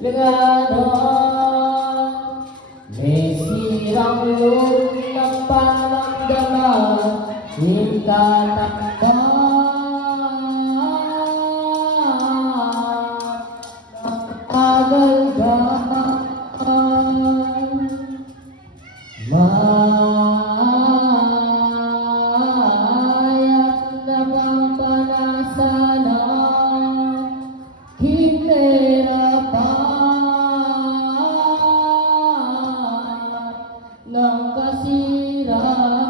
Ganon, may sirang loob ng paramdaman, ikatakpan, agalgaan, mayak na mapanasanan, hinirapan ng kasiraan.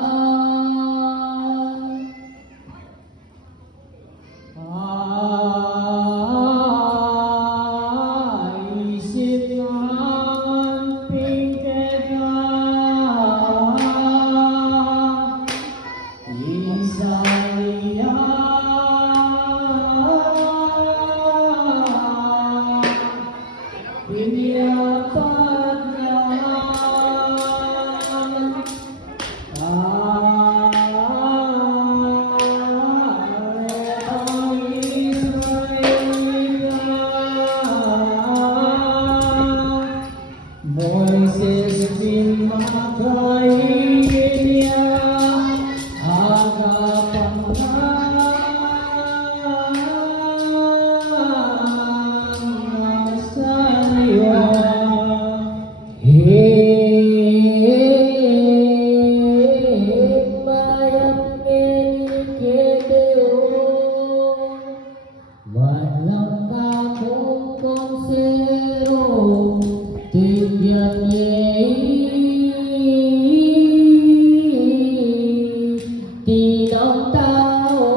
Isip ng pingkega, isaya, piniapat lang, ang Israelita. Moises bin Makaiya, agapangan saya. Mayang Gedeon, walang kakong konsero, tigyan tinang tao.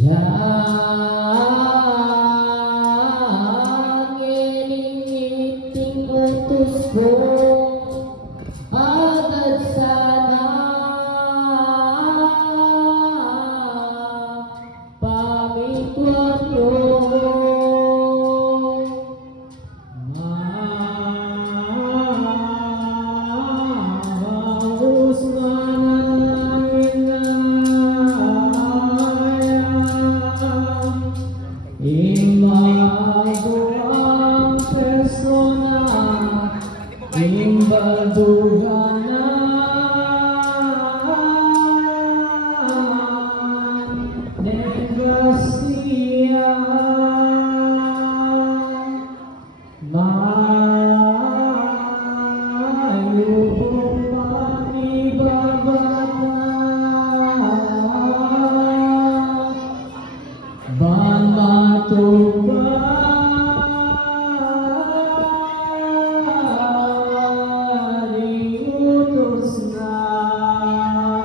Yang initing utos ko, agad sana pamituan nyo. Mahus mananayang imago ang persona, imbaduganan, negasya, mayubong panibabata, bamato ba